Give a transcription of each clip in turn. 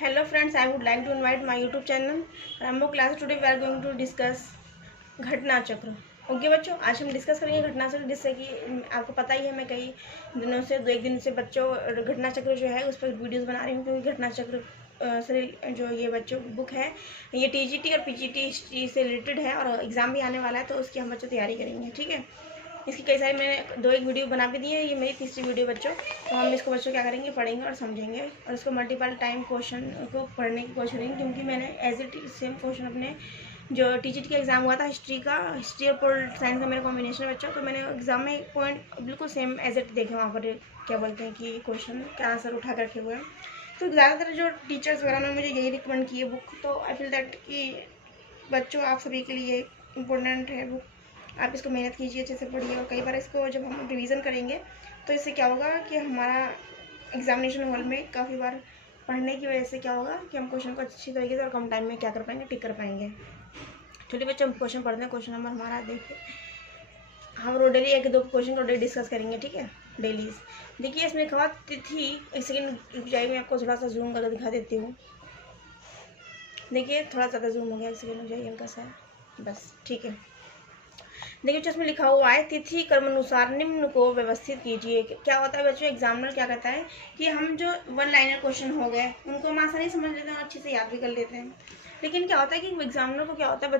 Hello friends, I would like to invite my YouTube channel Rambo class. Today we are going to discuss घटना चक्र। Okay बच्चों, आज हम discuss करेंगे घटना चक्र, जिससे कि आपको पता ही है मैं कई दिनों से एक दिन से बच्चों घटना चक्र जो है उस पर वीडियोस बना रही हूँ, क्योंकि घटना चक्र से जो ये बच्चों बुक है ये टीजीटी और पीजीटी हिस्ट्री से रिलेटेड है और एग्ज़ाम भी आने वाला है, तो उसकी हम बच्चों तैयारी करेंगे। ठीक है, इसकी कई सारी मैंने एक वीडियो बना भी दी है, ये मेरी तीसरी वीडियो बच्चों। तो हम इसको बच्चों क्या करेंगे, पढ़ेंगे और समझेंगे और इसको मल्टीपल टाइम क्वेश्चन को पढ़ने की कोशिश करेंगे, क्योंकि मैंने एज इट सेम क्वेश्चन अपने जो टीजीटी का एग्ज़ाम हुआ था हिस्ट्री और पोलिटिकल साइंस का मेरा कॉम्बिनेशन है बच्चों, तो मैंने एग्जाम में पॉइंट बिल्कुल सेम एज इट देखे वहाँ पर क्या बोलते हैं कि क्वेश्चन का आंसर उठा कर रखे हुए हैं। तो ज़्यादातर जो टीचर्स वगैरह ने मुझे यही रिकमेंड की है बुक, तो आई फील दैट कि बच्चों आप सभी के लिए इम्पोर्टेंट है बुक, आप इसको मेहनत कीजिए, अच्छे से पढ़िए। और कई बार इसको जब हम रिवीजन करेंगे तो इससे क्या होगा कि हमारा एग्जामिनेशन हॉल में काफ़ी बार पढ़ने की वजह से क्या होगा कि हम क्वेश्चन को अच्छी तरीके से और कम टाइम में क्या कर पाएंगे, टिक कर पाएंगे। चलिए बच्चों, हम क्वेश्चन पढ़ते हैं। क्वेश्चन नंबर हमारा देखिए, हम डेली एक दो क्वेश्चन को डेली डिस्कस करेंगे। ठीक है, डेली देखिए इसमें लिखा तिथि, एक सेकेंड रुक जाइए, मैं आपको थोड़ा सा जूम करके दिखा देती हूँ। देखिए थोड़ा ज़्यादा जूम हो गया, एक सेकेंड हो जाइए हल्का सा, बस ठीक है। देखिए जो इसमें लिखा हुआ है तिथि क्रमानुसार निम्न को व्यवस्थित कीजिए। क्या होता है बच्चों, एग्जामिनर क्या कहता है कि हम जो वन लाइनर क्वेश्चन हो गए उनको हम आसानी समझ लेते हैं और अच्छे से याद भी कर लेते हैं, लेकिन क्या होता है कि एग्जामिनर को क्या होता है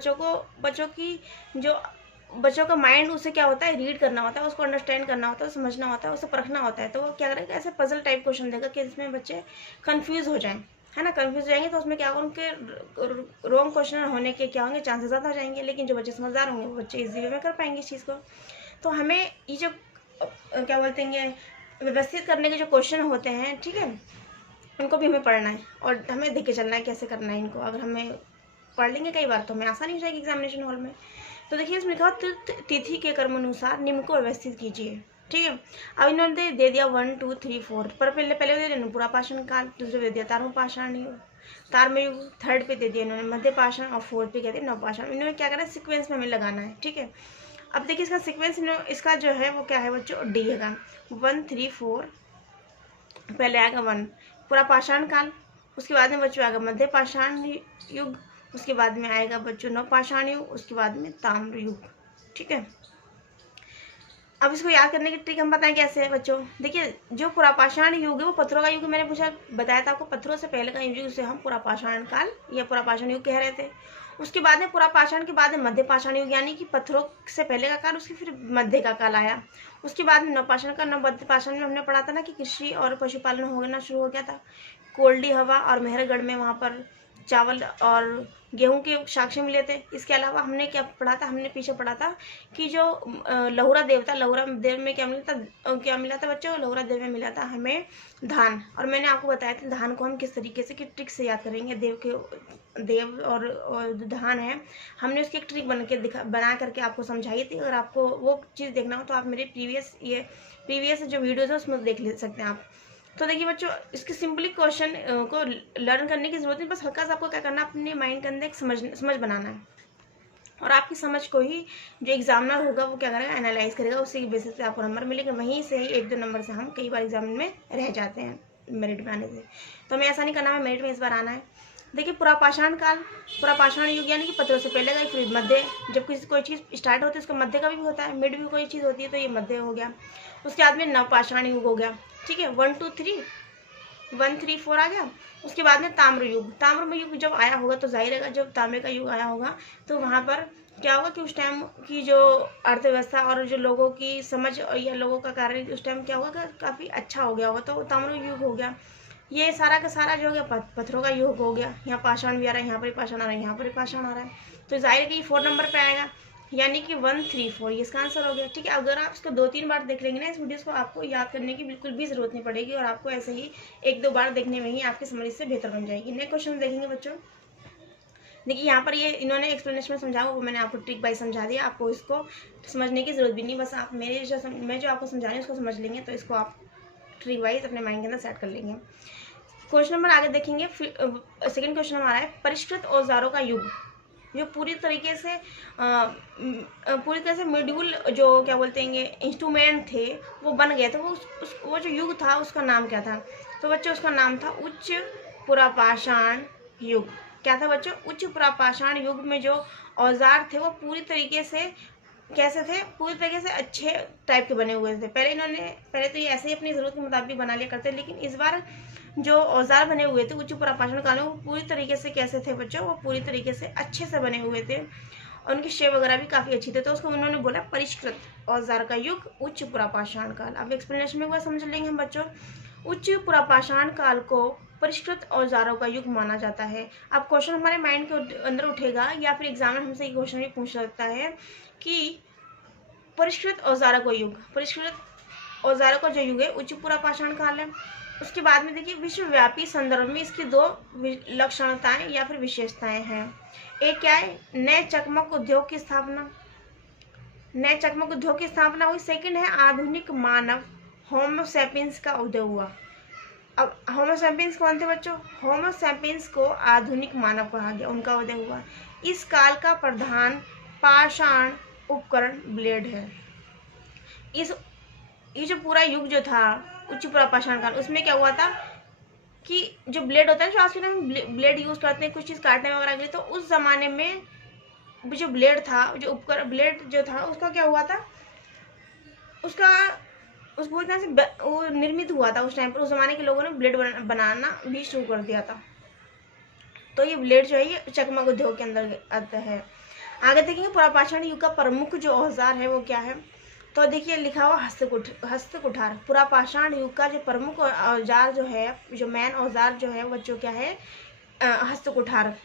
बच्चों का माइंड उसे क्या होता है, रीड करना होता है, उसको अंडरस्टैंड करना होता है, समझना होता है, उसे परखना होता है। तो वो क्या करेगा, ऐसे पजल टाइप क्वेश्चन देगा कि इसमें बच्चे कंफ्यूज हो जाएं, है ना। कंफ्यूज हो जाएंगे तो उसमें क्या होगा, उनके रॉन्ग क्वेश्चन होने के क्या होंगे, चांसेस ज़्यादा हो जाएंगे। लेकिन जो बच्चे समझदार होंगे वो बच्चे इजी वे में कर पाएंगे इस चीज़ को। तो हमें ये जो क्या बोलते हैं व्यवस्थित करने के जो क्वेश्चन होते हैं, ठीक है, उनको भी हमें पढ़ना है और हमें देख के चलना है कैसे करना है इनको। अगर हमें पढ़ लेंगे कई बार तो हमें आसानी हो जाएगी एग्जामिनेशन हॉल में। तो देखिए इसमें लिखा तिथि के क्रमानुसार निम्न को व्यवस्थित कीजिए। ठीक है, अब इन्होंने दे दिया 1 2 3 4 पर पहले दे दिया पूरा पाषाण काल, दूसरे दे दिया ताम्रपाषाण युग, ताम्र युग, थर्ड पे दे दिया इन्होंने मध्य पाषाण और फोर्थ पे कहते हैं नवपाषाण। इन्होंने क्या करना है, सीक्वेंस में हमें लगाना है। ठीक है, अब देखिए इसका सीक्वेंस इसका जो है वो क्या है बच्चों, डी है। 1 3 4 पहले आएगा 1 पूरा पाषाण काल, उसके बाद में बच्चों आएगा मध्य पाषाण युग, उसके बाद में आएगा बच्चों नवपाषाण युग, उसके बाद में ताम्र युग। ठीक है, अब इसको याद करने की ट्रिक हम बताएं कैसे है बच्चों। देखिए जो पुरापाषाण युग है वो पत्थरों का युग, मैंने बताया था आपको, पत्थरों से पहले का युग उसे हम पुरापाषाण काल या पुरापाषाण युग कह रहे थे। उसके बाद में पुरापाषाण के बाद में मध्य पाषाण युग, यानी कि पत्थरों से पहले का काल, उसके फिर मध्य का काल आया। उसके बाद में नवपाषाण का, नवमध्य पाषाण में हमने पढ़ा था ना कि कृषि और पशुपालन होना शुरू हो गया था। कोल्डी हवा और मेहरगढ़ में वहाँ पर चावल और गेहूं के साक्ष्य मिले थे। इसके अलावा हमने क्या पढ़ा था, हमने पीछे पढ़ा था कि जो लहुरा देव था, लहुरा देव में क्या मिला था बच्चों, लहुरा देव में मिला था हमें धान। और मैंने आपको बताया था धान को हम किस तरीके से, कि ट्रिक से याद करेंगे। देव और धान है, हमने उसकी एक ट्रिक बना करके आपको समझाई थी। अगर आपको वो चीज़ देखना हो तो आप मेरे प्रीवियस जो वीडियोज़ है उसमें देख ले सकते हैं आप। तो देखिए बच्चों, इसके सिंपली क्वेश्चन को लर्न करने की जरूरत नहीं, बस हल्का सा आपको क्या करना है, अपने माइंड के अंदर एक समझ बनाना है। और आपकी समझ को ही जो एग्जामिनर होगा वो क्या करेगा, एनालाइज करेगा, उसी बेसिस पे आपको नंबर मिलेगा। वहीं से ही 1-2 नंबर से हम कई बार एग्जाम में रह जाते हैं मेरिट में आने से। तो हमें ऐसा नहीं करना है, मेरिट में इस बार आना है। देखिए पुरापाषाण काल, पुरापाषाण युग यानी कि पत्थरों से पहले का, फिर मध्य, जब कोई चीज़ स्टार्ट होती है उसका मध्य का भी होता है, मिड भी कोई चीज़ होती है तो ये मध्य हो गया। उसके बाद में नवपाषाण युग हो गया। ठीक है, 1 2 3 1 3 4 आ गया। उसके बाद में ताम्र युग जब आया होगा तो जाहिर है जब तांबे का युग आया होगा तो वहाँ पर क्या होगा कि उस टाइम की जो अर्थव्यवस्था और जो लोगों की समझ या लोगों का कार्य उस टाइम क्या होगा, काफ़ी अच्छा हो गया होगा, तो ताम्र युग हो गया। ये सारा का सारा जो हो गया पत्थरों का युग हो गया। यहाँ पाषाण भी आ रहा है, यहाँ पर पाषाण आ रहा है, यहाँ पर पाषाण आ रहा है, तो जाहिर है कि 4 नंबर पे आएगा, यानी कि 1 3 4 ये इसका आंसर हो गया। ठीक है, अगर आप इसको 2-3 बार देख लेंगे ना इस वीडियोस को, आपको याद करने की बिल्कुल भी जरूरत नहीं पड़ेगी और आपको ऐसे ही 1-2 बार देखने में ही आपकी समझ से बेहतर बन जाएगी। नेक्स्ट क्वेश्चन देखेंगे बच्चों। देखिए यहाँ पर ये इन्होंने एक्सप्लेनेशन में समझा, वो मैंने आपको ट्रिक बाय समझा दिया, आपको इसको समझने की जरूरत भी नहीं, बस आप मैं जो आपको समझा रही हूँ उसको समझ लेंगे तो इसको आप ट्रिक वाइज अपने माइंड के अंदर सेट कर लेंगे। क्वेश्चन नंबर आगे देखेंगे, सेकेंड क्वेश्चन हमारा है परिष्कृत औजारों का युग, जो पूरी तरीके से मॉड्यूल जो क्या बोलते हैं इंस्ट्रूमेंट थे वो बन गए थे, वो जो युग था उसका नाम क्या था। तो बच्चों उसका नाम था उच्च पुरापाषाण युग। क्या था बच्चों? उच्च पुरापाषाण युग में जो औजार थे वो पूरी तरीके से कैसे थे? पूरी तरीके से अच्छे टाइप के बने हुए थे। पहले तो ये ऐसे ही अपनी जरूरत के मुताबिक बना लिया करते, लेकिन इस बार जो औजार बने हुए थे उच्च पुरापाषाण काल में वो पूरी तरीके से कैसे थे बच्चों? वो पूरी तरीके से अच्छे से बने हुए थे और उनकी शेप वगैरह भी काफी अच्छी थी। तो उसको उन्होंने बोला परिष्कृत औजार का युग, उच्च पुरापाषाण काल। अब एक्सप्लेनेशन में हुआ समझ लेंगे हम बच्चों। उच्च पुरापाषाण काल को परिष्कृत औजारों का युग माना जाता है। अब क्वेश्चन हमारे माइंड के अंदर उठेगा या फिर एग्जाम में हमसे ये क्वेश्चन भी पूछ सकता है कि परिष्कृत औजारों का युग, परिष्कृत औजारों का जो युग है उच्च पुरापाषाण काल है। उसके बाद में देखिए विश्वव्यापी संदर्भ में इसकी दो लक्षणताएं या फिर विशेषताएं हैं। एक क्या है? नए चकमक उद्योग की स्थापना, नए चकमक उद्योग की स्थापना हुई। सेकंड है आधुनिक मानव होमो सैपियंस का उदय हुआ। अब होमो सैपियंस कौन थे बच्चों? होमो सैपियंस को आधुनिक मानव कहा गया, उनका उदय हुआ। इस काल का प्रधान पाषाण उपकरण ब्लेड है। ये जो पूरा युग जो था उच्च पुरापाषाण काल, उसमें क्या हुआ था कि जो ब्लेड होता है, जो आज के हम ब्लेड यूज करते हैं कुछ चीज काटने वगैरह के लिए, तो उस जमाने में जो ब्लेड था, जो उपकरण ब्लेड जो था, उसका क्या हुआ था, उसका उस पूरी तरह से वो निर्मित हुआ था उस टाइम पर। उस जमाने के लोगों ने ब्लेड बनाना भी शुरू कर दिया था। तो ये ब्लेड जो है ये चकमक उद्योग के अंदर आता है। आगे देखेंगे पुरापाषाण युग का प्रमुख जो औजार है वो क्या है? तो देखिए लिखा हुआ हस्तकुठार। पुरापाषाण युग का जो प्रमुख औजार जो है, जो मेन औजार जो है बच्चों क्या है? हस्तकुठार,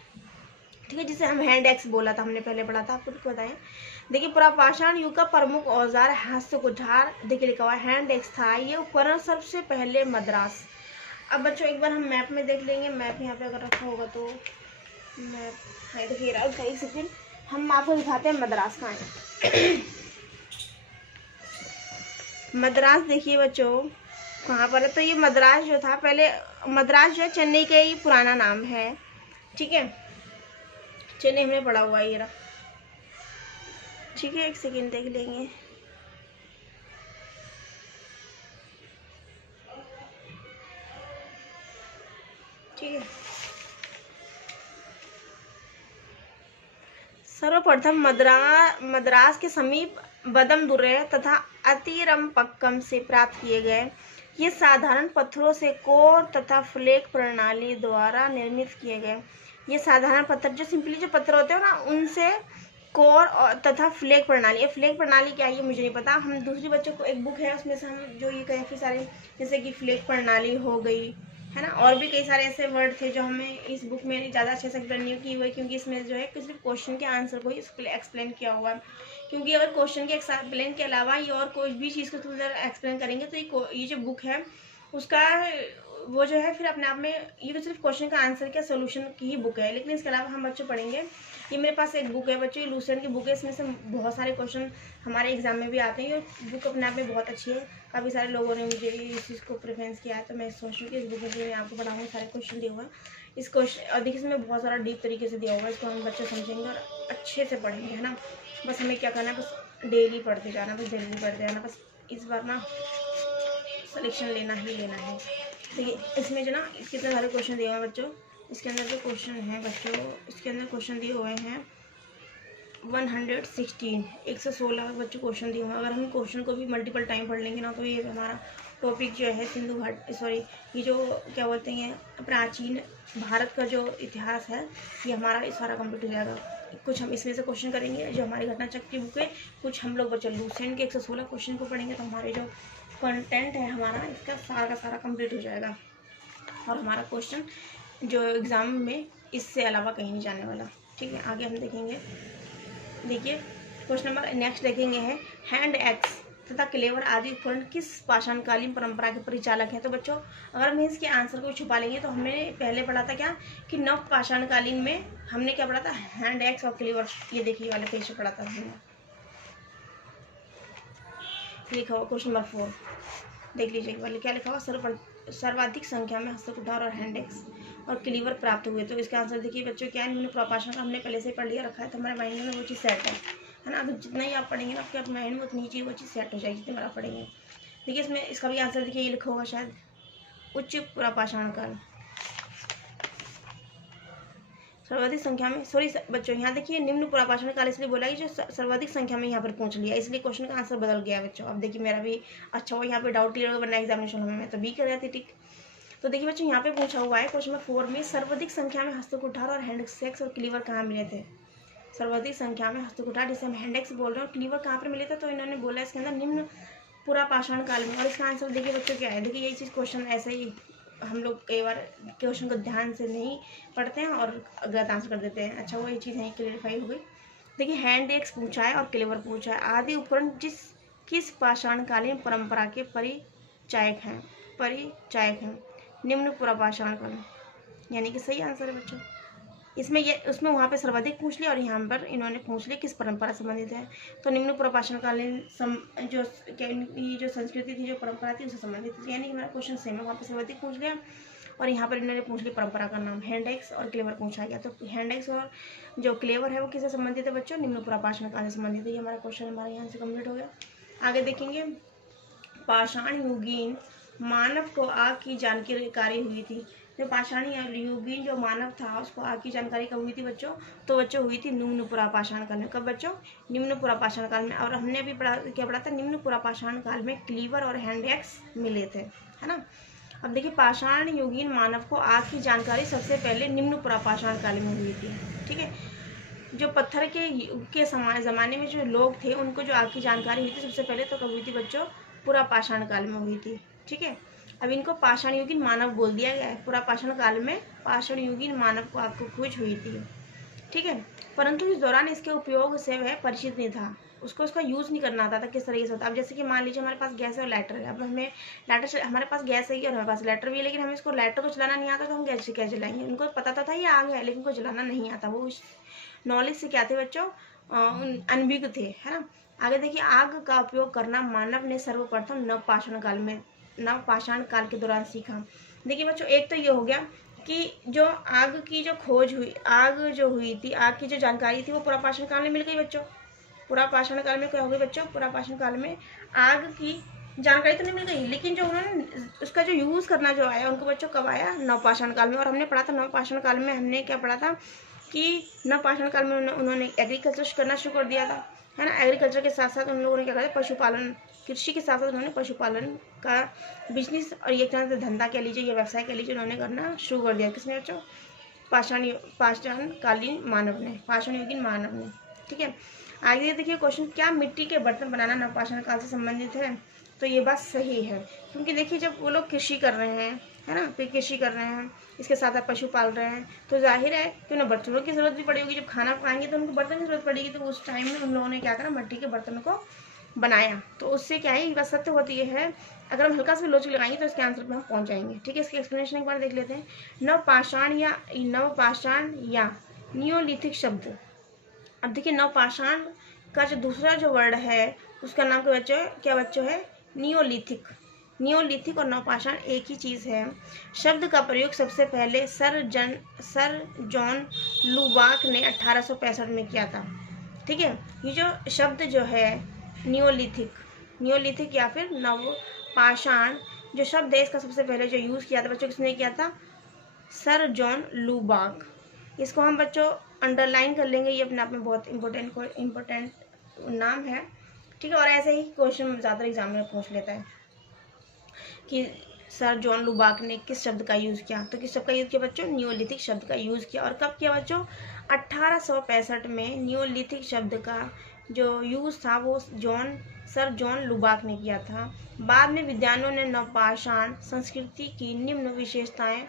ठीक है, जिसे हम हैंड एक्स बोला था, हमने पहले पढ़ा था, आपको बताएं। देखिए पुरापाषाण युग का प्रमुख औजार हस्तकुठार, देखिए लिखा हुआ हैंड एक्स था। ये उपकरण सबसे पहले मद्रास। अब बच्चों एक बार हम मैप में देख लेंगे, मैप यहाँ पे अगर रखा होगा तो मैप है, देखिए एक सेकेंड हम आपको दिखाते हैं मद्रास कहाँ है। मद्रास देखिए बच्चों कहाँ पर है? तो ये मद्रास जो था, पहले मद्रास जो है चेन्नई का ही पुराना नाम है, ठीक है, चेन्नई हमने पढ़ा हुआ है ये रहा, ठीक है, एक सेकेंड देख लेंगे। ठीक है, सर्वप्रथम मद्रास के समीप बदमदुर्रे तथा अतिरम्पक्कम से प्राप्त किए गए। ये साधारण पत्थरों से कोर तथा फ्लेक प्रणाली द्वारा निर्मित किए गए। ये साधारण पत्थर, जो सिंपली जो पत्थर होते हैं ना, उनसे कोर और तथा फ्लेक प्रणाली। ये फ्लेक प्रणाली क्या है ये मुझे नहीं पता। हम दूसरी बच्चों को एक बुक है उसमें से हम जो ये काफ़ी सारे, जैसे कि फ्लेक प्रणाली हो गई है ना, और भी कई सारे ऐसे वर्ड थे जो हमें इस बुक में ज़्यादा अच्छे से एक्सप्लेन नहीं की हुई, क्योंकि इसमें जो है सिर्फ क्वेश्चन के आंसर को ही एक्सप्लेन किया हुआ है। क्योंकि अगर क्वेश्चन के एक्सप्लेन के अलावा ये और कोई भी चीज़ को थोड़ी देर एक्सप्लेन करेंगे तो ये जो बुक है उसका वो जो है फिर अपने आप में, ये तो सिर्फ क्वेश्चन का आंसर क्या सोल्यूशन की ही बुक है। लेकिन इसके अलावा हम बच्चे पढ़ेंगे, ये मेरे पास एक बुक है बच्चों, ये लूसेंट की बुक है, इसमें से बहुत सारे क्वेश्चन हमारे एग्जाम में भी आते हैं। ये बुक अपने आप में बहुत अच्छी है, काफ़ी सारे लोगों ने मुझे इस चीज़ को प्रेफरेंस किया है, तो मैं सोच रही हूँ कि इस बुक में मैं आपको पढ़ाऊँगी, सारे क्वेश्चन दिए हुए हैं इस क्वेश्चन, और देखिए इसमें बहुत सारा डीप तरीके से दिया हुआ है, इसको हम बच्चे समझेंगे और अच्छे से पढ़ेंगे, है ना। बस हमें क्या करना है, बस डेली पढ़ते जाना, बस डेली पढ़ते जाना, बस इस बार ना सिलेक्शन लेना ही लेना है। देखिए इसमें जो ना कितने सारे क्वेश्चन दिए हुए हैं बच्चों, इसके अंदर जो क्वेश्चन है बच्चों, इसके अंदर क्वेश्चन दिए हुए हैं 116 बच्चों क्वेश्चन दिए हुए हैं। अगर हम क्वेश्चन को भी मल्टीपल टाइम पढ़ लेंगे ना, तो ये हमारा टॉपिक जो है सिंधु घाट, सॉरी ये जो क्या बोलते हैं प्राचीन भारत का जो इतिहास है, ये हमारा सारा कंप्लीट हो जाएगा। कुछ हम इसमें से क्वेश्चन करेंगे जो हमारी घटना चक्र की बुक है, कुछ हम लोग बच्चों लूसेंट के 116 क्वेश्चन को पढ़ेंगे, तो हमारे जो कंटेंट है हमारा इसका सारा का सारा कंप्लीट हो जाएगा और हमारा क्वेश्चन जो एग्ज़ाम में इससे अलावा कहीं नहीं जाने वाला। ठीक है, आगे हम देखेंगे। देखिए क्वेश्चन नंबर नेक्स्ट देखेंगे है हैंड एक्स तथा क्लेवर आदि उपकरण किस पाषाणकालीन परंपरा के परिचालक हैं। तो बच्चों अगर हम इसके आंसर को छुपा लेंगे तो हमने पहले पढ़ा था क्या कि नव पाषाणकालीन में हमने क्या पढ़ा था, हैंड एक्स और क्लेवर। ये देखिए वाले पेज पे पढ़ा था हमने, लिखा हुआ क्वेश्चन नंबर 4 देख लीजिए वाले क्या लिखा हुआ, सर्वाधिक संख्या में हस्तकुठार और हैंड एक्स और क्लीवर प्राप्त हुए। तो इसका आंसर देखिए बच्चों क्या है, इन्होंने पुरापाषाण का हमने पहले से पढ़ लिया रखा है, तो हमारे माइंड में वो चीज़ सेट है ना। तो जितना ही आप पढ़ेंगे ना आपके माइंड में उतनी चीज़ वो चीज़ सेट हो जाएगी जितनी बार आप पढ़ेंगे। देखिए इसमें इसका भी आंसर देखिए ये लिखा होगा शायद उच्च पुरापाषाण काल, सर्वाधिक संख्या में, सॉरी बच्चों यहाँ देखिए निम्न पुरापाषाण काल इसलिए बोला कि जो सर्वाधिक संख्या में यहाँ पर पूछ लिया, इसलिए क्वेश्चन का आंसर बदल गया बच्चों। अब देखिए मेरा भी अच्छा हुआ यहाँ पे डाउट क्लियर होगा, वरना एग्जामिनेशन में मैं तो बी कर रही थी। ठीक, तो देखिए बच्चों यहाँ पे पूछा हुआ है क्वेश्चन नंबर 4 में सर्वाधिक संख्या में हस्तकुठार और हैंडसेक्स और क्लीवर कहाँ मिले थे। सर्वाधिक संख्या में हस्तकुठार जिसे हम हैंडेक्स बोल रहे हैं और क्लीवर कहाँ पर मिले थे, तो इन्होंने बोला इसके अंदर निम्न पुरापाषाण काल में। और इसका आंसर देखिए बच्चों क्या है, देखिए यही चीज़ क्वेश्चन ऐसे ही हम लोग कई बार क्वेश्चन को ध्यान से नहीं पढ़ते हैं और गलत आंसर कर देते हैं। अच्छा वो ये चीज़ है क्लियरिफाई हो गई। देखिए हैंडेक्स पूछा है और क्लीवर पूछा है। आदि उपकरण किस पाषाणकालीन परंपरा के परिचायक हैं। निम्न पुरापाषाण काल, यानी कि सही आंसर है बच्चों। उसमें वहाँ पे सर्वाधिक पूछ लिया और यहाँ पर इन्होंने पूछ लिया किस परंपरा संबंधित है, तो निम्न पुरापाषाणकालीन जो संस्कृति थी, जो परंपरा थी उससे संबंधित थी, यानी कि मेरा क्वेश्चन सेम है। वहाँ पे सर्वाधिक पूछ लिया और यहाँ पर इन्होंने पूछ लिया परंपरा का नाम। हैंडेक्स और क्लेवर पूछा गया, तो हैंडेक्स और जो क्लेवर है वो किससे संबंधित है बच्चों, निम्न पुरापाषाण काल से संबंधित है। ये हमारा क्वेश्चन हमारे यहाँ से कम्प्लीट हो गया। आगे देखेंगे, पाषाण युगीन मानव को आग की जानकारी हुई थी। जो पाषाण युगीन जो मानव था उसको आग की जानकारी कब हुई थी बच्चों, तो बच्चों हुई थी निम्न पुरापाषाण काल में। कब बच्चों, निम्न पुरापाषाण काल में। और हमने अभी क्या पढ़ा था, निम्न पुरापाषाण काल में क्लीवर और हैंडेक्स मिले थे, है ना। अब देखिए पाषाण युगीन मानव को आग की जानकारी सबसे पहले निम्न पुरापाषाण काल में हुई थी। ठीक है, जो पत्थर के ज़माने में जो लोग थे उनको जो आग की जानकारी हुई थी सबसे पहले, तो कब हुई थी बच्चों, पुरापाषाण काल में हुई थी। ठीक है, अब इनको पाषाण युगीन मानव बोल दिया गया है। पुरापाषाण काल में पाषाण युगीन मानव को आग की खोज हुई थी। ठीक है, परंतु इस दौरान इसके उपयोग से वह परिचित नहीं था, उसका यूज़ नहीं करना आता था किस तरीके से होता। अब जैसे कि मान लीजिए हमारे पास गैस है और लाइटर है। अब हमें हमारे पास गैस है और हमारे पास लाइटर भी है, लेकिन हमें इसको लाइटर को चलाना नहीं आता, तो हम गैस से क्या जलाएंगे। उनको पता था ये आग है, लेकिन उनको जलाना नहीं आता। वो उस नॉलेज से क्या थे बच्चों, अनभिज्ञ थे, है ना। आगे देखिए, आग का उपयोग करना मानव ने सर्वप्रथम नवपाषाण काल के दौरान सीखा। देखिए बच्चों, एक तो ये हो गया कि जो आग की जो खोज हुई, आग की जो जानकारी थी वो पुरापाषाण काल में मिल गई बच्चों। पुरापाषाण काल में क्या हो गई बच्चों, पुरापाषाण काल में आग की जानकारी तो नहीं मिल गई, लेकिन जो उन्होंने उसका जो यूज़ करना जो आया उनको बच्चों कब आया, नवपाषाण काल में। और हमने पढ़ा था नवपाषाण काल में, हमने क्या पढ़ा था कि नवपाषाण काल में उन्होंने एग्रीकल्चर करना शुरू कर दिया था, है ना। एग्रीकल्चर के साथ साथ उन लोगों ने क्या करा, पशुपालन, कृषि के साथ साथ उन्होंने पशुपालन का बिजनेस और एक तरह से धंधा कह लीजिए या व्यवसाय कह लीजिए, उन्होंने करना शुरू कर दिया। किसने बच्चों, पाषाणकालीन मानव ने, पाषाण युगीन मानव ने। ठीक है, आगे देखिए क्वेश्चन, क्या मिट्टी के बर्तन बनाना नवपाषाण काल से संबंधित है, तो ये बात सही है। क्योंकि देखिए जब वो लोग कृषि कर रहे हैं, है ना, फिर कृषि कर रहे हैं, इसके साथ आप पशु पाल रहे हैं, तो जाहिर है कि उन्हें बर्तनों की जरूरत भी पड़ेगी। जब खाना खाएंगे तो उनको बर्तन की जरूरत पड़ेगी, तो उस टाइम में उन लोगों ने क्या करा, मिट्टी के बर्तनों को बनाया। तो उससे क्या है, ये बात सत्य होती है। अगर हम हल्का सा भी लॉजिक लगाएंगे तो इसके आंसर पे हम पहुंच जाएंगे। ठीक है, इसकी एक्सप्लेनेशन एक बार देख लेते हैं। नवपाषाण या नियोलिथिक शब्द। अब देखिए नवपाषाण का जो दूसरा जो वर्ड है उसका नाम क्या बच्चों है, नियोलिथिक और नवपाषाण एक ही चीज़ है। शब्द का प्रयोग सबसे पहले सर जॉन लुबाक ने 1865 में किया था। ठीक है, ये जो शब्द जो है नियोलिथिक या फिर नवपाषाण जो शब्द है, इसका सबसे पहले जो यूज़ किया था बच्चों, किसने किया था, सर जॉन लुबाक। इसको हम बच्चों अंडरलाइन कर लेंगे, ये अपने आप में बहुत इम्पोर्टेंट नाम है। ठीक है, और ऐसे ही क्वेश्चन ज़्यादा एग्जाम में पूछ लेता है कि सर जॉन लुबाक ने किस शब्द का यूज़ किया, तो किस शब्द का यूज़ किया बच्चों, नियोलिथिक शब्द का यूज़ किया। और कब किया बच्चों, 1865 में नियोलिथिक शब्द का जो यूज़ था वो सर जॉन लुबाक ने किया था। बाद में विद्वानों ने नवपाषाण संस्कृति की निम्न विशेषताएं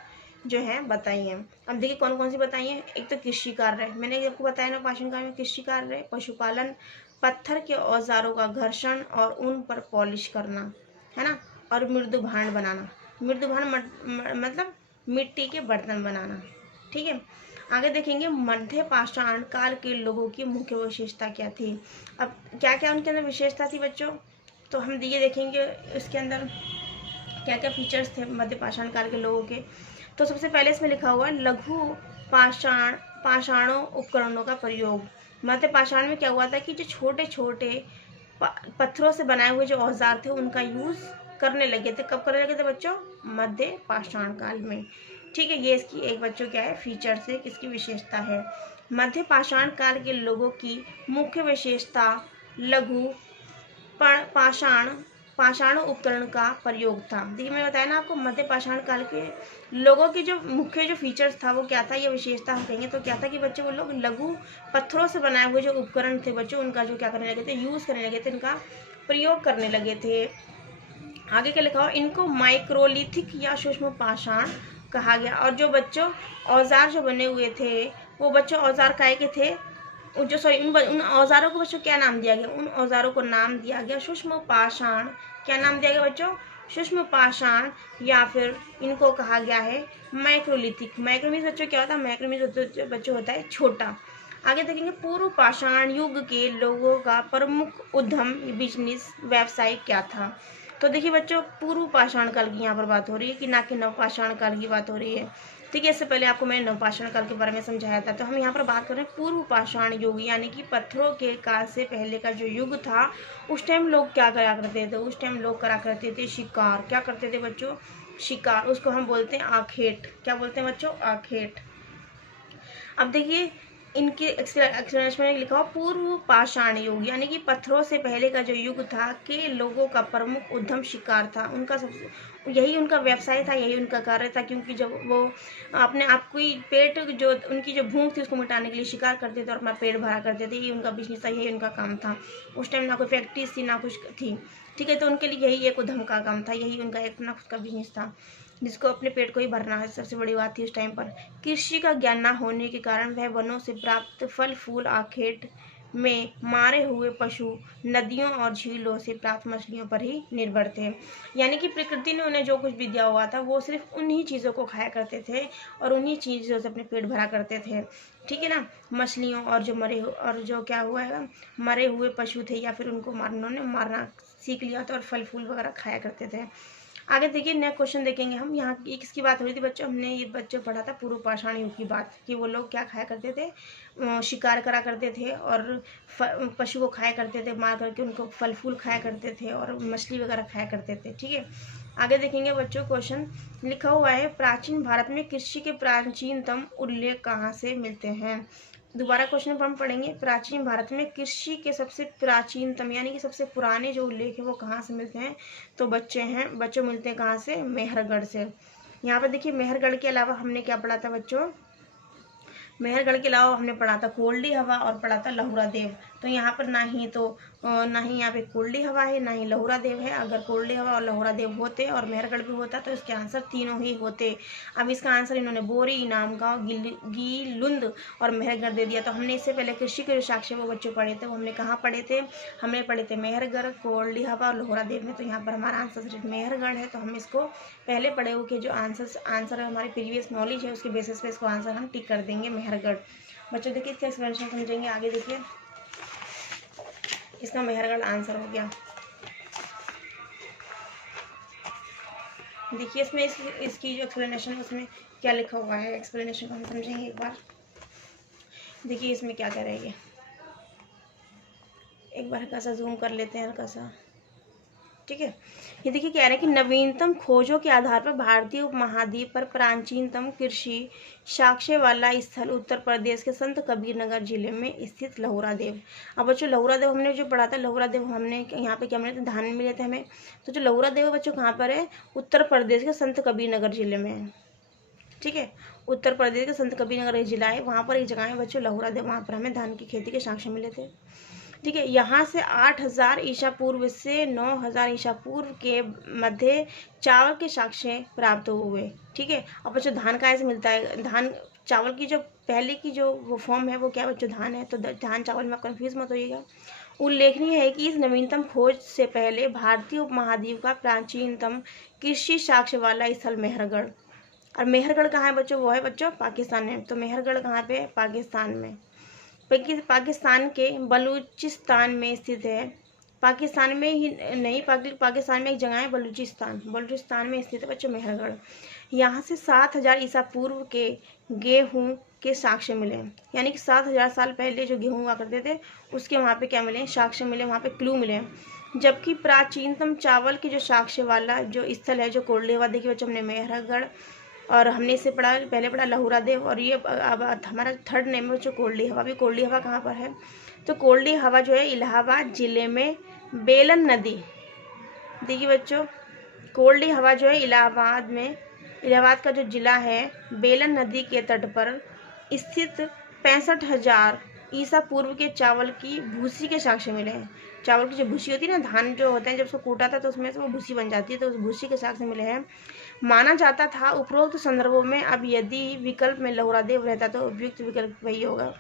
जो है बताई हैं। अब देखिए कौन कौन सी बताई हैं। एक तो कृषि कार्य, मैंने आपको बताया नवपाषाण काल में कृषि कार्य, पशुपालन, पत्थर के औजारों का घर्षण और उन पर पॉलिश करना, है ना, और मृदु भांड बनाना। मृदु भांड मतलब मिट्टी के बर्तन बनाना। ठीक है, आगे देखेंगे मध्य पाषाण काल के लोगों की मुख्य विशेषता क्या थी। अब क्या क्या उनके अंदर विशेषता थी बच्चों, तो हम ये देखेंगे इसके अंदर क्या क्या फीचर्स थे मध्य पाषाण काल के लोगों के। तो सबसे पहले इसमें लिखा हुआ है लघु पाषाणों उपकरणों का प्रयोग। मध्य पाषाण में क्या हुआ था कि जो छोटे छोटे पत्थरों से बनाए हुए जो औजार थे उनका यूज़ करने लगे थे। कब करने लगे थे बच्चों, मध्य पाषाण काल में। ठीक है, ये इसकी एक बच्चों क्या है फीचर्स है, किसकी विशेषता है। मध्य पाषाण काल के लोगों की मुख्य विशेषता लघु पाषाण पाषाण उपकरण का प्रयोग था। देखिए मैंने बताया ना आपको, मध्य पाषाण काल के लोगों की जो मुख्य जो फीचर्स था वो क्या था, ये विशेषता हम कहेंगे तो क्या था कि बच्चों वो लोग लघु पत्थरों से बनाए हुए जो उपकरण थे बच्चों, उनका जो क्या करने लगे थे, यूज करने लगे थे, इनका प्रयोग करने लगे थे। आगे क्या लिखा हो, इनको माइक्रोलिथिक या सूक्ष्म पाषाण कहा गया। और जो बच्चों औजार जो बने हुए थे वो बच्चों औजार काय के थे, जो सॉरी उन औजारों को बच्चों क्या नाम दिया गया, उन औजारों को नाम दिया गया सूक्ष्म पाषाण। क्या नाम दिया गया बच्चों, सूक्ष्म पाषाण, या फिर इनको कहा गया है माइक्रोलिथिक। माइक्रोमीज बच्चों क्या होता है, माइक्रोमीज बच्चों होता है छोटा। आगे देखेंगे पूर्व पाषाण युग के लोगों का प्रमुख उद्यम बिजनेस व्यवसाय क्या था। तो देखिए बच्चों, पूर्व पाषाण काल की यहाँ पर बात हो रही है कि ना कि नव पाषाण काल की बात हो रही है। ठीक है, इससे पहले आपको मैंने नव पाषाण काल के बारे में समझाया था। तो हम यहाँ पर बात कर रहे हैं पूर्व पाषाण युग, यानी कि पत्थरों के काल से पहले का जो युग था, उस टाइम लोग क्या करा करते थे, उस टाइम लोग करा करते थे शिकार। क्या करते थे बच्चों, शिकार। उसको हम बोलते हैं आखेट। क्या बोलते हैं बच्चों, आखेट। अब देखिए इनके एक्सप्लेनेशन में लिखा हो पूर्व पाषाण युग, यानी कि पत्थरों से पहले का जो युग था के लोगों का प्रमुख उद्यम शिकार था। उनका सबसे यही उनका व्यवसाय था, यही उनका कार्य था, क्योंकि जब वो अपने आप को पेट जो उनकी जो भूख थी उसको मिटाने के लिए शिकार करते थे और अपना पेट भरा करते थे। यही उनका बिजनेस था, यही उनका काम था। उस टाइम ना कोई फैक्ट्रीज थी ना कुछ थी। ठीक है, तो उनके लिए यही एक उद्यम का काम था, यही उनका एक अपना खुद का बिजनेस था, जिसको अपने पेट को ही भरना है। सबसे बड़ी बात थी उस टाइम पर। कृषि का ज्ञान न होने के कारण वह वनों से प्राप्त फल फूल आखेट में मारे हुए पशु, नदियों और झीलों से प्राप्त मछलियों पर ही निर्भर थे। यानी कि प्रकृति ने उन्हें जो कुछ भी दिया हुआ था वो सिर्फ उन्हीं चीज़ों को खाया करते थे और उन्हीं चीज़ों से अपने पेट भरा करते थे। ठीक है ना, मछलियों और जो क्या हुआ है, मरे हुए पशु थे या फिर उनको उन्होंने मारना सीख लिया था और फल फूल वगैरह खाया करते थे। आगे देखिए नेक्स्ट क्वेश्चन देखेंगे हम। यहाँ की किसकी बात हो रही थी बच्चों, हमने ये बच्चों पढ़ा था पूर्व पाषाण युग की बात, कि वो लोग क्या खाया करते थे, शिकार करा करते थे और पशु को खाया करते थे, मार करके उनको फल फूल खाया करते थे और मछली वगैरह खाया करते थे। ठीक है, आगे देखेंगे बच्चों क्वेश्चन लिखा हुआ है प्राचीन भारत में कृषि के प्राचीनतम उल्लेख कहाँ से मिलते हैं। दोबारा क्वेश्चन पर हम पढ़ेंगे, प्राचीन भारत में कृषि के सबसे प्राचीनतम यानी कि सबसे पुराने जो उल्लेख है वो कहाँ से मिलते हैं। तो बच्चों मिलते हैं कहाँ से, मेहरगढ़ से। यहाँ पर देखिए मेहरगढ़ के अलावा हमने क्या पढ़ा था बच्चों, मेहरगढ़ के अलावा हमने पढ़ा था कोल्डी हवा और पढ़ा था लहुरा देव। तो यहाँ पर ना ही यहाँ पे कोल्डी हवा है, ना ही लहुरा देव है। अगर कोल्डी हवा और लहुरा देव होते और मेहरगढ़ भी होता तो इसके आंसर तीनों ही होते। अब इसका आंसर इन्होंने बोरी, इनामगांव, गीलुंद और मेहरगढ़ दे दिया। तो हमने इससे पहले कृषि के जो साक्ष्य वो बच्चों पढ़े थे, वो हमने कहाँ पढ़े थे, हमने पढ़े थे मेहरगढ़, कोल्डी हवा और लहुरा देव में। तो यहाँ पर हमारा आंसर सिर्फ मेहरगढ़ है। तो हम इसको पहले पढ़े हुए के जो आंसर हमारी प्रीवियस नॉलेज है उसके बेसिस पे इसको आंसर हम टिक कर देंगे मेहरगढ़। बच्चों देखिए इसका एक्सप्लेनेशन समझेंगे। आगे देखिए इसका मेहरगढ़ आंसर हो गया। देखिए इसमें इसकी जो एक्सप्लेनेशन है उसमें क्या लिखा हुआ है, एक्सप्लेनेशन को हम समझेंगे एक बार। देखिए इसमें क्या कह रहे हैं, एक बार हल्का सा जूम कर लेते हैं हल्का सा। ठीक है, ये देखिए कह रहे हैं कि नवीनतम खोजों के आधार पर भारतीय उपमहाद्वीप पर प्राचीनतम कृषि साक्ष्य वाला स्थल उत्तर प्रदेश के संत कबीर नगर जिले में स्थित लहुरा देव। अब बच्चों लहुरा देव हमने जो पढ़ा था, लहुरा देव हमने यहाँ पे क्या मिले थे, धान मिले थे हमें। तो जो लहुरा देव बच्चों कहाँ पर है, उत्तर प्रदेश के संत कबीर नगर जिले में। ठीक है, उत्तर प्रदेश के संत कबीर नगर जिला है, वहाँ पर एक जगह है बच्चों लहुरा देव, वहाँ पर हमें धान की खेती के साक्ष्य मिले थे। ठीक है, यहाँ से 8000 ईसा पूर्व से 9000 ईसा पूर्व के मध्य चावल के साक्ष्य प्राप्त हुए। ठीक है, अब बच्चों धान कहाँ से मिलता है, धान चावल की जो पहले की जो वो फॉर्म है वो क्या बच्चों धान है। तो धान चावल में आप कन्फ्यूज मत होइएगा। उल्लेखनीय है कि इस नवीनतम खोज से पहले भारतीय उपमहाद्वीप का प्राचीनतम कृषि साक्ष्य वाला स्थल मेहरगढ़। और मेहरगढ़ कहाँ है बच्चों, वो है बच्चों पाकिस्तान में। तो मेहरगढ़ कहाँ पे है, पाकिस्तान में, पाकिस्तान के बलूचिस्तान में स्थित है। पाकिस्तान में ही नहीं, पाकिस्तान में एक जगह है बलूचिस्तान में स्थित है बच्चों मेहरगढ़। यहाँ से 7000 ईसा पूर्व के गेहूं के साक्ष्य मिले, यानी कि 7000 साल पहले जो गेहूं हुआ करते थे उसके वहाँ पे क्या मिले, साक्ष्य मिले, वहाँ पे क्लू मिले। जबकि प्राचीनतम चावल के जो साक्ष्य वाला जो स्थल है जो कोल्डी हवा, देखिए बच्चों हमने मेहरगढ़ और हमने इससे पढ़ा, पहले पढ़ा लहुरा देव, और ये अब हमारा थर्ड नेम है जो कोल्डी हवा। भी कोल्डी हवा कहाँ पर है, तो कोल्डी हवा जो है इलाहाबाद जिले में बेलन नदी, देखिए बच्चों कोल्डी हवा जो है इलाहाबाद में, इलाहाबाद का जो जिला है बेलन नदी के तट पर स्थित 65,000 ईसा पूर्व के चावल की भूसी के साक्ष्य मिले हैं। चावल की जो भूसी होती है ना, धान जो होते हैं जब उसको कूटा था तो उसमें से वो भूसी बन जाती है, तो उस भूसी के साक्ष्य मिले हैं। माना जाता था उपरोक्त संदर्भों में अब यदि विकल्प में लहुरा देव रहता तो उपयुक्त विकल्प वही होगा।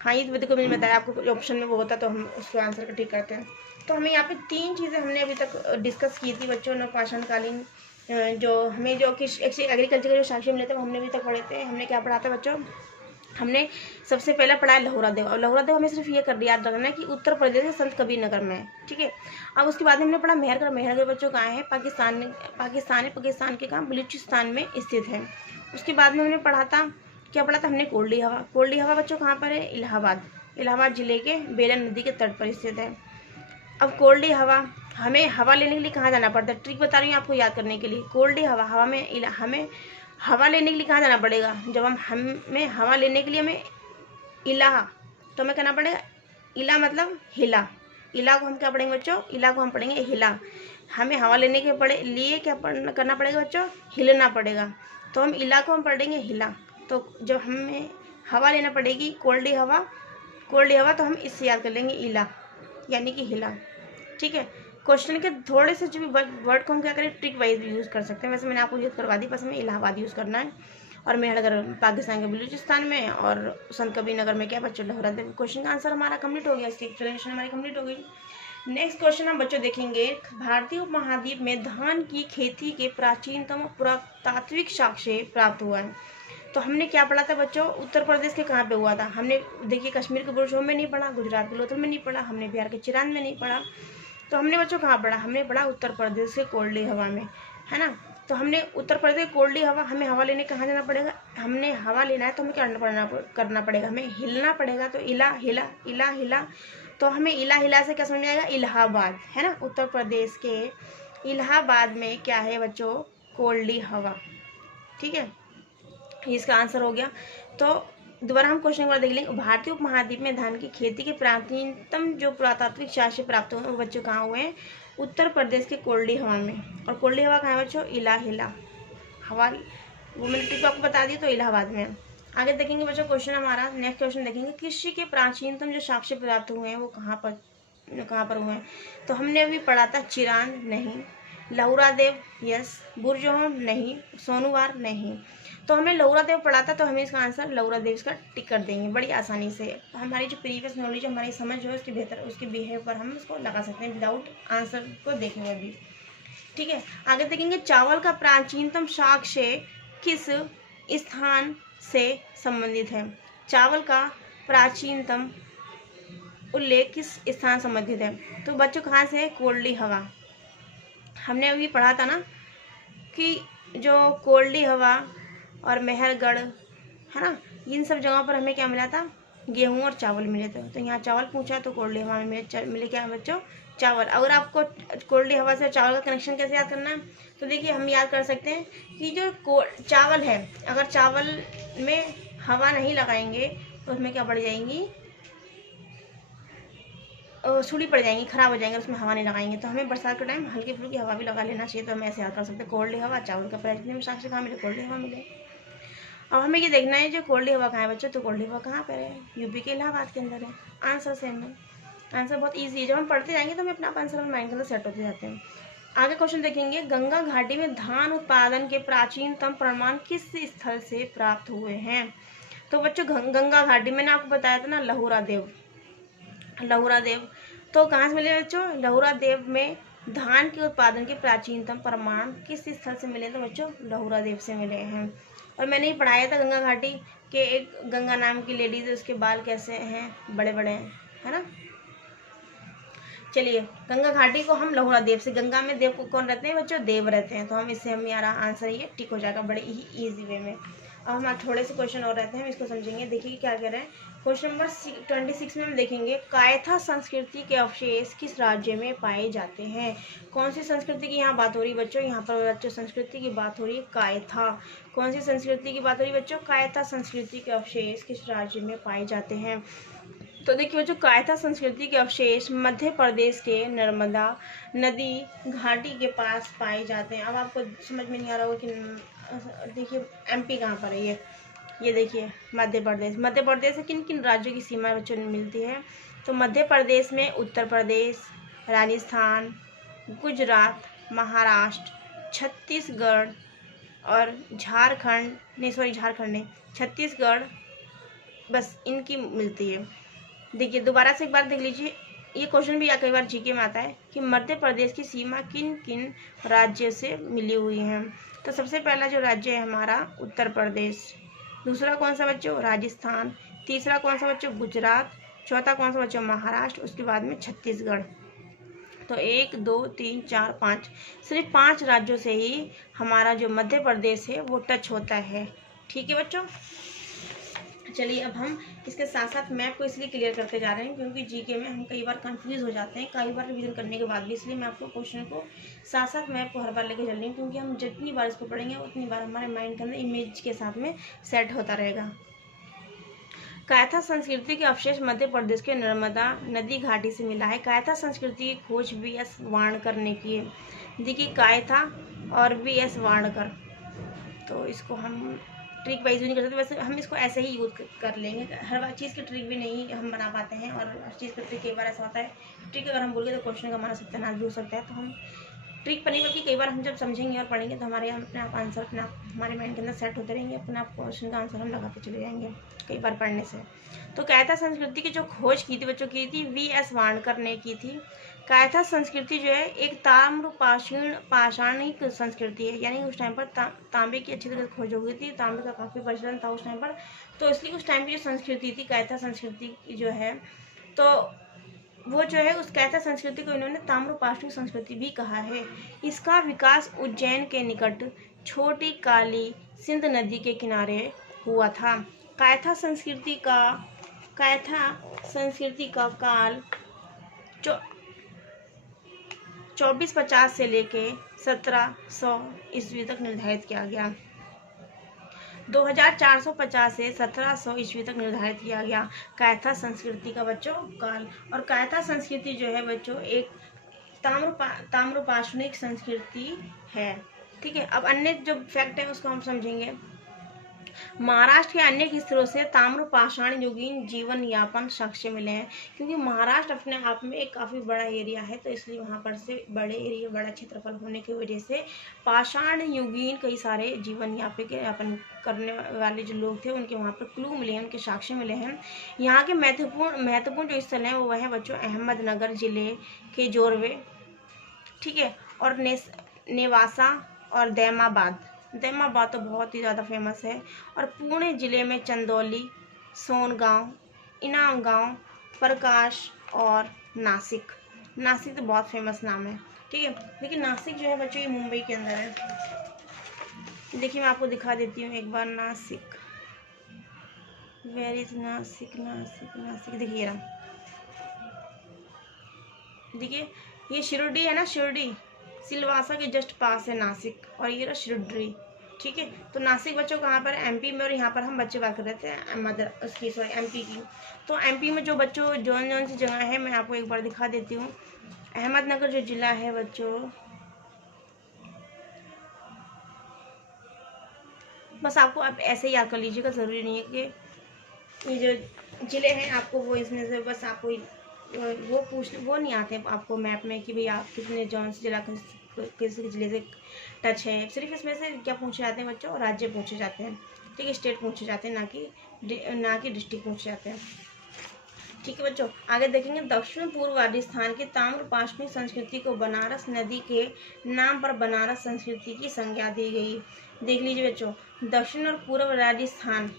हाँ ये देखो मैंने बताया आपको ऑप्शन में वो होता तो हम उसको आंसर का ठीक करते हैं। तो हमें यहाँ पे 3 चीज़ें हमने अभी तक डिस्कस की थी बच्चों, नवपाषाणकालीन जो हमें जो कि एग्रीकल्चर के जो साक्ष्य मिले थे वो हमने अभी तक पढ़े थे। हमने क्या पढ़ा था बच्चों, हमने सबसे पहले पढ़ा है लहुरा देव। और लहुरा देव हमें सिर्फ ये कर याद रखना है कि उत्तर प्रदेश के संत कबीर नगर में है, ठीक है। अब उसके बाद हमने पढ़ा मेहरगढ़। मेहरगढ़ बच्चों कहाँ है, पाकिस्तान के कहाँ बलूचिस्तान में स्थित है। उसके बाद में हमने पढ़ा था, क्या पढ़ा था हमने, कोल्डी हवा। कोल्डी हवा बच्चों कहाँ पर है, इलाहाबाद जिले के बेलन नदी के तट पर स्थित है। अब कोल्डी हवा, हमें हवा लेने के लिए कहाँ जाना पड़ता है, ट्रिक बता रही हूँ आपको याद करने के लिए। कोल्डी हवा, हमें हवा लेने के लिए कहाँ जाना पड़ेगा, जब हमें हवा लेने के लिए हमें इलाहा, तो हमें करना पड़ेगा इला मतलब हिला। इला को हम क्या पढ़ेंगे बच्चों, इला को हम पढ़ेंगे हिला। हमें हवा लेने के लिए क्या करना पड़ेगा बच्चों, हिलना पड़ेगा, तो हम इला को हम पढ़ेंगे हिला। तो जब हमें हवा लेना पड़ेगी कोल्डी हवा तो हम इससे याद कर लेंगे इला, यानी कि हिला, ठीक है। क्वेश्चन के थोड़े से जो भी वर्ड को हम क्या करें, ट्रिक वाइज भी यूज़ कर सकते हैं। वैसे मैंने आपको यूज़ करवा दी, बस हमें इलाहाबाद यूज़ करना है, और मेहरगढ़ पाकिस्तान के बलूचिस्तान में, और संत कबीर नगर में क्या बच्चों, लहुरा देव। क्वेश्चन का आंसर हमारा कंप्लीट हो गया, इसकी एक्सप्लेनेशन हमारी कंप्लीट हो गई। नेक्स्ट क्वेश्चन हम बच्चों देखेंगे, भारतीय उपमहाद्वीप में धान की खेती के प्राचीनतम पुरातात्विक साक्ष्य प्राप्त हुआ है। तो हमने क्या पढ़ा था बच्चों, उत्तर प्रदेश के कहाँ पे हुआ था, हमने देखिए कश्मीर के बुरशों में नहीं पढ़ा, गुजरात के लोथल में नहीं पढ़ा, हमने बिहार के चिरांद में नहीं पढ़ा, तो हमने बच्चों कहाँ पढ़ा, हमने पढ़ा उत्तर प्रदेश के कोल्डी हवा में, है ना। तो हमने उत्तर प्रदेश कोल्डी हवा, हमें हवा लेने कहाँ जाना पड़ेगा, हमने हवा लेना है तो हमें क्या करना पड़ेगा, हमें हिलना पड़ेगा, तो इला हिला, तो हमें इला हिला से क्या समझ में आएगा, इलाहाबाद, है ना। उत्तर प्रदेश के इलाहाबाद में क्या है बच्चों, कोल्डी हवा, ठीक है, इसका आंसर हो गया। तो दोबारा हम क्वेश्चन नंबर देख लेंगे, भारतीय उपमहाद्वीप में धान की खेती के प्राचीनतम जो पुरातात्विक साक्ष्य प्राप्त हुए वो बच्चों कहाँ हुए हैं, उत्तर प्रदेश के कोल्डी हवा में। और कोल्डी हवा कहाँ है बच्चों, इला हिला हवा, वो मैंने टिप आपको बता दी, तो इलाहाबाद में। आगे देखेंगे बच्चों क्वेश्चन हमारा, नेक्स्ट क्वेश्चन देखेंगे, कृषि के प्राचीनतम जो साक्ष्य प्राप्त हुए हैं वो कहाँ पर हुए हैं। तो हमने अभी पढ़ा था चिरांद नहीं, लहुरा देव यस, बुरजोहम नहीं, सोनूवार नहीं। तो हमें लहुरा देव पढ़ा था, तो हमें इसका आंसर लहुरा देव इसका टिक कर देंगे बड़ी आसानी से। हमारी जो प्रीवियस नॉलेज, हमारी समझ जो है उसके बेहतर, उसके बिहेव पर हम उसको लगा सकते हैं विदाउट आंसर को देखे हुए भी, ठीक है। आगे देखेंगे, चावल का प्राचीनतम साक्ष्य किस स्थान से संबंधित है, चावल का प्राचीनतम उल्लेख किस स्थान संबंधित है। तो बच्चों कहाँ से है, कोल्डी हवा। हमने अभी पढ़ा था ना कि जो कोल्डी हवा और मेहरगढ़, है ना, इन सब जगहों पर हमें क्या मिला था, गेहूं और चावल मिले थे। तो यहाँ चावल पूछा तो कोल्डी हवा में मिले क्या बच्चों, चावल। अगर आपको कोल्डी हवा से चावल का कनेक्शन कैसे याद करना है, तो देखिए हम याद कर सकते हैं कि जो चावल है, अगर चावल में हवा नहीं लगाएंगे तो उसमें क्या बढ़ जाएंगी, सूढ़ी पड़ जाएंगी, खराब हो जाएंगे, उसमें हवा नहीं लगाएंगे। तो हमें बरसात के टाइम हल्की फुल्की हवा भी लगा लेना चाहिए। तो हम ऐसे याद कर सकते हैं, कोल्डी हवा, चावल का प्राचीनतम साक्ष्य कहाँ मिले, कोल्डी हवा मिले। अब हमें ये देखना है जो कोल्डी हवा कहाँ है बच्चों, तो कोल्डी हवा कहाँ पर है, यूपी के इलाहाबाद के अंदर है। आंसर सेम है, आंसर बहुत ईजी है, जब हम पढ़ते जाएंगे तो हमें अपना आंसर माइंड के अंदर सेट होते जाते हैं। आगे क्वेश्चन देखेंगे, गंगा घाटी में धान उत्पादन के प्राचीनतम प्रमाण किस स्थल से प्राप्त हुए हैं। तो बच्चों गंगा घाटी, मैंने आपको बताया था ना लहुरा देव, तो कहाँ से मिले बच्चों, लहुरा देव में धान के उत्पादन के प्राचीनतम प्रमाण किस स्थल से मिले, तो बच्चों लहुरा देव से मिले हैं। और मैंने ये पढ़ाया था गंगा घाटी के, एक गंगा नाम की लेडीज है, उसके बाल कैसे हैं, बड़े बड़े हैं, है ना। चलिए गंगा घाटी को हम लहुरा देव से, गंगा में देव को कौन रहते हैं बच्चों, देव रहते हैं, तो हम इससे हम यार आंसर ये टिक हो जाएगा बड़े ही ईजी वे में। अब हमारे थोड़े से क्वेश्चन और रहते हैं, हम इसको समझेंगे। देखिए क्या कह रहे हैं। क्वेश्चन नंबर 26 में हम देखेंगे कायथा संस्कृति के अवशेष किस राज्य में पाए जाते हैं। कौन सी संस्कृति की यहाँ बात हो रही है बच्चों, यहाँ पर बच्चों संस्कृति की बात हो रही है कायथा। कौन सी संस्कृति की बात हो रही है बच्चों, कायथा संस्कृति के अवशेष किस राज्य में पाए जाते हैं। तो देखिए बच्चों कायथा संस्कृति के अवशेष मध्य प्रदेश के नर्मदा नदी घाटी के पास पाए जाते हैं। अब आपको समझ में नहीं आ रहा होगा कि देखिए एमपी कहाँ पर है, ये देखिए मध्य प्रदेश। मध्य प्रदेश से किन किन राज्यों की सीमा बच्चों में मिलती है। तो मध्य प्रदेश में उत्तर प्रदेश, राजस्थान, गुजरात, महाराष्ट्र, छत्तीसगढ़ और झारखंड, नहीं सॉरी झारखंड नहीं, छत्तीसगढ़, बस इनकी मिलती है। देखिए दोबारा से एक बार देख लीजिए, ये क्वेश्चन भी कई बार जीके में आता है कि मध्य प्रदेश की सीमा किन किन राज्यों से मिली हुई है। तो सबसे पहला जो राज्य है हमारा उत्तर प्रदेश, दूसरा कौन सा बच्चों राजस्थान, तीसरा कौन सा बच्चों गुजरात, चौथा कौन सा बच्चों महाराष्ट्र, उसके बाद में छत्तीसगढ़। तो 1 2 3 4 5, सिर्फ 5 राज्यों से ही हमारा जो मध्य प्रदेश है वो टच होता है। ठीक है बच्चों, चलिए अब हम इसके साथ साथ मैप को इसलिए क्लियर करते जा रहे हैं क्योंकि जीके में हम कई बार कंफ्यूज हो जाते हैं, कई बार रिवीजन करने के बाद भी, इसलिए मैं आपको क्वेश्चन को साथ साथ मैप को हर बार लेके चल रही हूँ, क्योंकि हम जितनी बार इसको पढ़ेंगे उतनी बार हमारे माइंड के अंदर इमेज के साथ में सेट होता रहेगा। कायथा संस्कृति के अवशेष मध्य प्रदेश के नर्मदा नदी घाटी से मिला है। कायथा संस्कृति की खोज BS वाणकर ने की है। देखिए कायथा और BS वाणकर, तो इसको हम ट्रिक वाइज भी नहीं कर सकते, वैसे हम इसको ऐसे ही यूज कर लेंगे। हर चीज़ की ट्रिक भी नहीं हम बना पाते हैं, और हर चीज़ का ट्रिक कई बार ऐसा होता है ट्रिक अगर हम बोल गए तो क्वेश्चन का हमारा सत्यानाश भी हो सकता है। तो हम ट्रिक पर नहीं, बल्कि कई बार हम जब समझेंगे और पढ़ेंगे तो हमारे अपने आप आंसर अपने आप हमारे माइंड के अंदर सेट होते रहेंगे, अपने आप क्वेश्चन का आंसर हम लगाते चले जाएंगे कई बार पढ़ने से। तो कायथा संस्कृति की जो खोज की थी बच्चों की थी VS वाणकर ने की थी। कायथा संस्कृति जो है एक ताम्र पाषाणिक संस्कृति है, यानी उस टाइम पर तांबे की अच्छी तरह खोज हो गई थी, तांबे का काफ़ी प्रचलन था उस टाइम पर, तो इसलिए उस टाइम की जो संस्कृति थी कायथा संस्कृति जो है, तो वो जो है उस कायथा संस्कृति को इन्होंने ताम्रपाषाणिक संस्कृति भी कहा है। इसका विकास उज्जैन के निकट छोटी काली सिंध नदी के किनारे हुआ था। कायथा संस्कृति का काल 2450 से लेके 1700 ईस्वी तक निर्धारित किया गया। 2450 से 1700 ईस्वी तक निर्धारित किया गया कायथा संस्कृति का बच्चों काल। और कायथा संस्कृति जो है बच्चों एक ताम्रपाषाणिक संस्कृति है। ठीक है, अब अन्य जो फैक्ट है उसको हम समझेंगे। महाराष्ट्र के अन्य हिस्सों से ताम्रपाषाण युगीन जीवन यापन साक्ष्य मिले हैं, क्योंकि महाराष्ट्र अपने आप में एक काफ़ी बड़ा एरिया है, तो इसलिए वहाँ पर से बड़े एरिया बड़ा क्षेत्रफल होने की वजह से पाषाण युगीन कई सारे जीवन यापन करने वाले जो लोग थे उनके वहाँ पर क्लू मिले हैं, उनके साक्ष्य मिले हैं। यहाँ के महत्वपूर्ण जो स्थल हैं वो है बच्चों अहमदनगर जिले के जोरवे, ठीक है, और नेवासा और दैमाबाद तो बहुत ही ज़्यादा फेमस है। और पुणे ज़िले में चंदौली, सोनगांव, इनामगांव, प्रकाश और नासिक तो बहुत फेमस नाम है। ठीक है, लेकिन नासिक जो है बच्चों ये मुंबई के अंदर है। देखिए मैं आपको दिखा देती हूँ एक बार नासिक, वेयर इज नासिक। देखिए देखिए ये शिरडी है ना, शिरडी सिलवासा के जस्ट पास है नासिक, और ये रहा शिरडी। ठीक है, तो नासिक बच्चों कहाँ पर है, MP में, और यहाँ पर हम बच्चे बात कर रहे थे MP की। तो MP में जो बच्चों जौन सी जगह है मैं आपको एक बार दिखा देती हूँ। अहमदनगर जो जिला है बच्चों, बस आपको आप ऐसे ही याद कर लीजिएगा, ज़रूरी नहीं है कि ये जो ज़िले हैं आपको वो इसमें से बस आपको वो नहीं आते आपको मैप में कि भाई आप कितने जौन से जिला किसी ज़िले से टच है। सिर्फ इसमें से क्या पूछे जाते हैं बच्चों, राज्य पूछे जाते हैं। ठीक है, स्टेट पूछे जाते हैं, ना कि डिस्ट्रिक्ट पूछे जाते हैं। ठीक है बच्चों, आगे देखेंगे। दक्षिण पूर्व राजस्थान की ताम्रपाषाणिक संस्कृति को बनारस नदी के नाम पर बनारस संस्कृति की संज्ञा दी गई। देख लीजिए बच्चों, दक्षिण और पूर्व राजस्थान,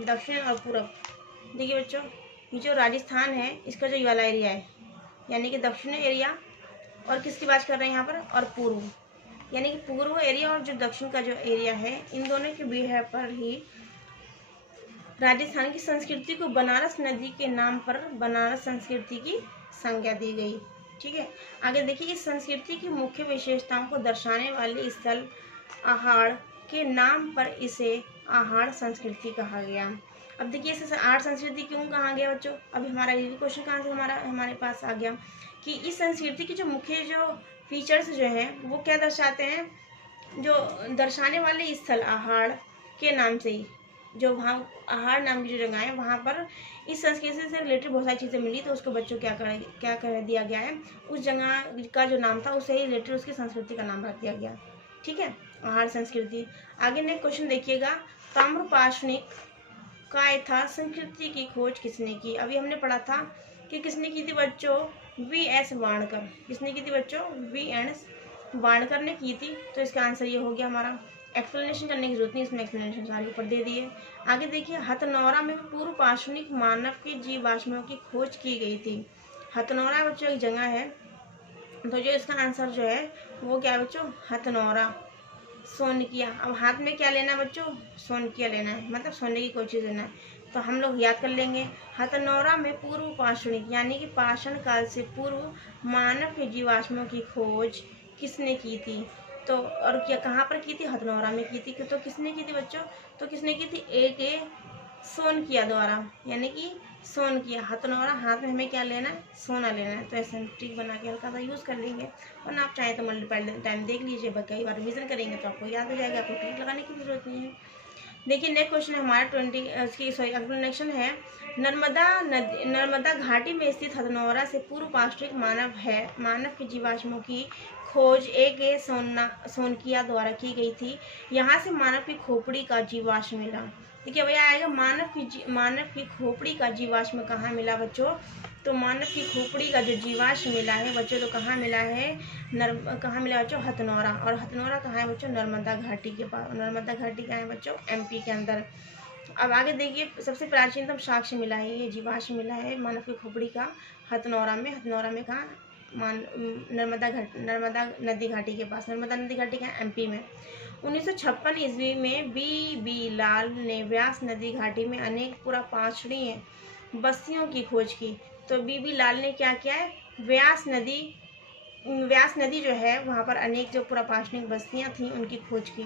दक्षिण और पूर्व, देखिए बच्चों ये जो राजस्थान है इसका जो ये वाला एरिया है, यानी कि दक्षिण एरिया, और किसकी बात कर रहे हैं यहाँ पर, और पूर्व। यानी कि पूर्व एरिया और जो दक्षिण का जो एरिया है, इन दोनों के बिहेव पर ही राजस्थान की संस्कृति को बनारस नदी के नाम पर बनारस संस्कृति की संज्ञा दी गई। ठीक है, आगे देखिए, इस संस्कृति की मुख्य विशेषताओं को दर्शाने वाले स्थल आहाड़ के नाम पर इसे आहाड़ संस्कृति कहा गया। अब देखिए, इसे आहाड़ संस्कृति क्यों कहा गया बच्चों? अभी हमारा ये क्वेश्चन कहाँ से हमारे पास आ गया कि इस संस्कृति की जो मुख्य जो फीचर्स जो हैं वो क्या दर्शाते हैं, जो दर्शाने वाले स्थल आहाड़ के नाम से ही, जो वहाँ आहाड़ नाम की जो जगह है वहाँ पर इस संस्कृति से रिलेटेड बहुत सारी चीज़ें मिली, तो उसको बच्चों क्या कर दिया गया है, उस जगह का जो नाम था उससे ही रिलेटेड उसकी संस्कृति का नाम रख दिया गया। ठीक है, आहाड़ संस्कृति। आगे नेक्स्ट क्वेश्चन देखिएगा, ताम्रपाषाणिक कायथा संस्कृति की खोज किसने की? अभी हमने पढ़ा था कि किसने की थी बच्चों? V.S. वाणकर। किसने की थी बच्चों? V.S. वाणकर ने की थी। तो इसका आंसर ये हो गया हमारा। एक्सप्लेनेशन करने की जरूरत नहीं, इसमें एक्सप्लेनेशन सारे ऊपर दे दिए। आगे देखिए, हथनौरा में पूर्व पाषाणिक मानव के जीवाश्मों की खोज की गई थी। हथनौरा बच्चों एक जगह है, तो जो इसका आंसर जो है वो क्या है बच्चों? हथनौरा। सोनकिया, अब हाथ में क्या लेना है बच्चों? सोनकिया लेना है, मतलब सोने की कोई चीज़ लेना है। तो हम लोग याद कर लेंगे, हथनौरा में पूर्व पाषाणिक यानी कि पाषाण काल से पूर्व मानव के जीवाश्मों की खोज किसने की थी? तो और क्या कहाँ पर की थी? हथनौरा में की थी। तो किसने की थी बच्चों? तो किसने की थी? A.K. सोनकिया द्वारा, यानी कि सोनकिया। हथनौरा, हाथ में हमें क्या लेना है? सोना लेना है। तो ऐसे ट्रिक बना के हल्का सा यूज़ कर लेंगे, वरना आप चाहें तो मल्टीपल टाइम देख लीजिए, कई बार रिविजन करेंगे तो आपको याद हो जाएगा, आपको ट्रिक लगाने की भी जरूरत नहीं है। देखिए नेक्स्ट क्वेश्चन है हमारा एक्सप्लेनेशन है, नर्मदा घाटी में स्थित हथनौरा से पूर्व पाषाणिक मानव के जीवाश्मों की खोज A.K. सोनकिया द्वारा की गई थी। यहाँ से मानव की खोपड़ी का जीवाश्म मिला। देखिए भैया आएगा, मानव की खोपड़ी का जीवाश्म कहाँ मिला बच्चों? तो मानव की खोपड़ी का जो जीवाश्म मिला है बच्चों, तो कहाँ मिला है? कहाँ मिला बच्चों? हथनौरा। और हथनौरा कहाँ है बच्चों? नर्मदा घाटी के पास। नर्मदा घाटी कहाँ है बच्चों? MP के अंदर। अब आगे देखिए, सबसे प्राचीनतम साक्ष्य मिला है, ये जीवाश्म मिला है मानव की खोपड़ी का हथनौरा में। हथनौरा में कहाँ? नर्मदा नदी घाटी के पास। नर्मदा नदी घाटी कहाँ? MP में। 1956 ईस्वी में B.B. लाल ने व्यास नदी घाटी में अनेक पुरापाषाणीय बस्तियों की खोज की। तो B.B. लाल ने क्या किया है? व्यास नदी जो है वहाँ पर अनेक जो पुरापाषाणिक बस्तियाँ थीं उनकी खोज की।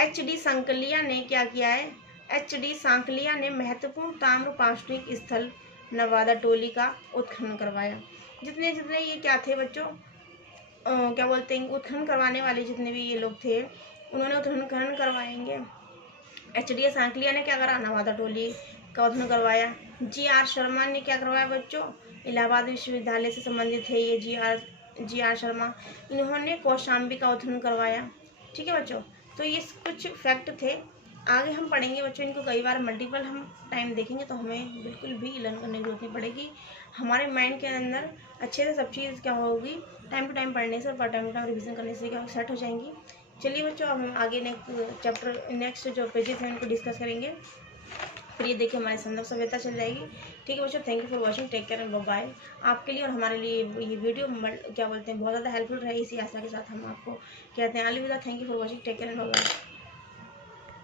H.D. सांकलिया ने क्या किया है? H.D. सांकलिया ने महत्वपूर्ण ताम्रपाषाणिक स्थल नवादा टोली का उत्खनन करवाया। जितने ये क्या थे बच्चों, क्या बोलते हैं, उत्खनन करवाने वाले जितने भी ये लोग थे, उन्होंने उत्खनन करवाएंगे। H.D. सांकलिया ने क्या करा? नवादा टोली का उत्खनन करवाया। G.R. शर्मा ने क्या करवाया बच्चों? इलाहाबाद विश्वविद्यालय से संबंधित है ये G.R. शर्मा, इन्होंने कौशाम्बी का उत्खनन करवाया। ठीक है बच्चों, तो ये कुछ फैक्ट थे। आगे हम पढ़ेंगे बच्चों, इनको कई बार मल्टीपल हम टाइम देखेंगे तो हमें बिल्कुल भी लर्न करने की जरूरत नहीं पड़ेगी। हमारे माइंड के अंदर अच्छे से सब चीज़ क्या होगी, टाइम टू टाइम पढ़ने से और टाइम टू टाइम रिविजन करने से क्या सेट हो जाएंगी। चलिए बच्चों, अब हम आगे नेक्स्ट जो पेजेस हैं उनको डिस्कस करेंगे। फिर ये देखिए हमारी संदर्भ सभ्यता चल जाएगी। ठीक है बच्चों, thank you for watching, take care and bye. आपके लिए और हमारे लिए ये वीडियो क्या बोलते हैं बहुत ज़्यादा हेल्पफुल रहे, इसी आशा के साथ हम आपको कहते हैं अलविदा। Thank you for watching, take care and bye.